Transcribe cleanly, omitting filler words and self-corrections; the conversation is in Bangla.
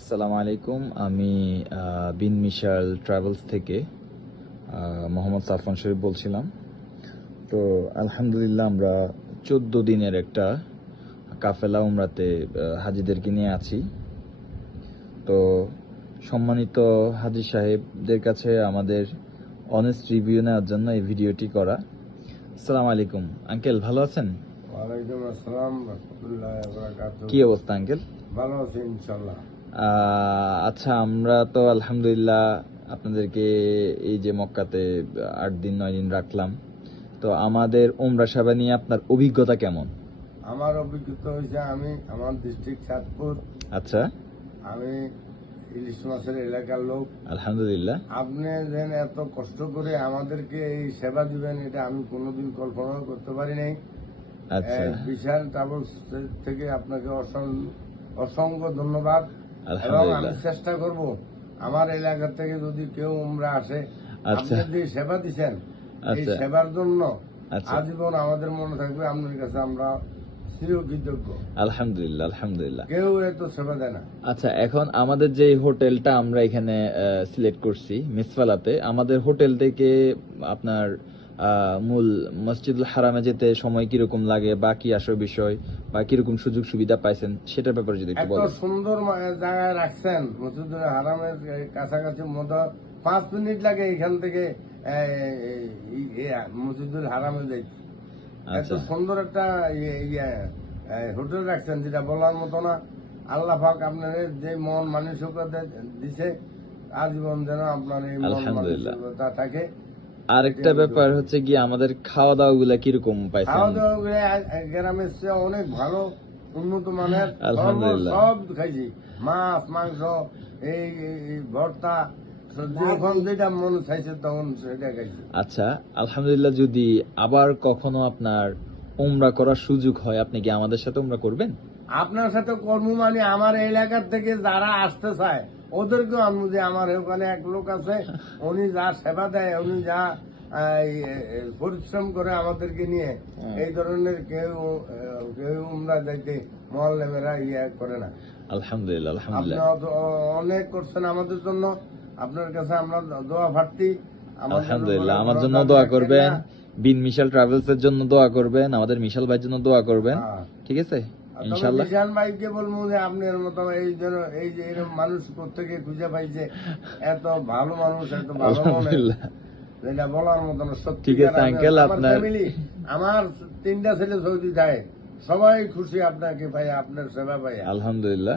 আসসালামু আলাইকুম। আমি বিন মিশাল ট্রাভেলস থেকে মোহাম্মদ সাফওয়ান শরীফ বলছিলাম। তো আলহামদুলিল্লাহ আমরা 14 দিনের একটা কাফেলা উমরাতে হাজিদেরকে নিয়ে আছি। তো সম্মানিত হাজি সাহেবদের কাছে আমাদের অনেস্ট রিভিউ নেওয়ার জন্য এই ভিডিওটি করা। আসসালামু আলাইকুম আঙ্কেল, ভালো আছেন? ওয়ালাইকুম আসসালাম রাহমাতুল্লাহি ওয়া বারাকাতুহু। কি অবস্থা আঙ্কেল? ভালো আছি ইনশাআল্লাহ। আচ্ছা, আমরা তো আলহামদুলিল্লাহ আপনাদেরকে এই যে মক্কাতে 8 দিন 9 দিন রাখলাম, তো আমাদের উমরা সাবা নিয়ে আপনার অভিজ্ঞতা কেমন? আমার অভিজ্ঞতা হয়েছে, আমি আমার ডিস্ট্রিক্ট চাঁদপুর, আচ্ছা, আমি ইলিশ মাছের এলাকার লোক। আলহামদুলিল্লাহ। আপনি যেন এত কষ্ট করে আমাদেরকে এই সেবা দিবেন, এটা আমি কোনোদিন কল্পনা করতে পারি নাই। আচ্ছা, বিশাল ট্রাভেলস থেকে আপনাকে অসংখ্য ধন্যবাদ। এবং আমি আলহামদুলিল্লাহ। চেষ্টা করব আমার এলাকা থেকে যদি কেউ উমরা আসে, আচ্ছা, আপনি যে সেবা দিচ্ছেন এই আচ্ছা, সেবার জন্য আচ্ছা, আজীবন আমাদের মনে থাকবে। আপনার কাছে আমরা চিরকৃতজ্ঞ। আলহামদুলিল্লাহ, আলহামদুলিল্লাহ। কেউ এত সেবা দেয় না। আচ্ছা, এখন আমাদের যে হোটেলটা আমরা এখানে সিলেক্ট করছি মিসফালাতে, আমাদের হোটেল থেকে আপনার মূল মসজিদুল হারামে যেতে সময় কিরকম লাগে বা কি আসল বিষয় বা কিরকম সুযোগ সুবিধা পাইছেন সেটার ব্যাপারে যদি একটু এত বলেন। সুন্দর জায়গায় রাখছেন, মসজিদুল হারামের কাছাকাছি মতো 5 মিনিট লাগে এখান থেকে মসজিদুল হারামে যাইতে। এত আচ্ছা, সুন্দর একটা হোটেল রাখছেন যেটা বলার মতো না। আল্লাহ পাক আপনার যে মন মানসিকতা দিছে, আজীবন যেন আপনার এই মন আলহামদুলিল্লাহ। মানসিকতা থাকে। আরেকটা ব্যাপার হচ্ছে কি, আমাদের খাওয়া দাওয়া গুলা কিরকম পাইছেন? খাওয়া দাওয়া গ্রামের চেয়ে অনেক ভালো, উন্নত মানের। আলহামদুলিল্লাহ। সব খাইছি, মাছ মাংস, এই ভর্তা, যখন যেটা মন চাইছে তখন সেটা খাইছি। আচ্ছা, আলহামদুলিল্লাহ। যদি আবার কখনো আপনার উমরা করার সুযোগ হয়, আপনি কি আমাদের সাথে উমরা করবেন? আপনার সাথে কর্ম মানে আমার এলাকার থেকে যারা আসতে চায় ওদেরকেও আমি, যে আমার ওখানে এক লোক আছে, উনি যা সেবা দেয়, উনি যা পরিশ্রম করে আমাদেরকে নিয়ে, এই ধরনের কেউ উমরা যাইতে মহল্লেমেরা করে না। আলহামদুলিল্লাহ, আপনি আলহামদুলিল্লাহ, অনেক করছেন আমাদের জন্য। আপনার কাছে আমরা দোয়া প্রার্থী। আলহামদুলিল্লাহ। আমার জন্য দোয়া করবেন, বিন মিশাল ট্রাভেলস এর জন্য দোয়া করবেন, আমাদের মিশাল ভাইয়ের জন্য দোয়া করবেন। ঠিক আছে, ইনশাআল্লাহ। বিশাল ভাইকে বলবো যে আপনার মতো এই যে এরকম মানুষ কোথেকে খুঁজে পাইছে, এত ভালো মানুষ, এত ভালো মনে, আলহামদুলিল্লাহ। যেটা বলার মতো না। সত্যি ঠিক আছে আঙ্কেল, আপনার ফ্যামিলি, আমার 3টা ছেলে সৌদি যায়, সবাই খুশি আপনাকে পাই, আপনার সেবা পাই। আলহামদুলিল্লাহ।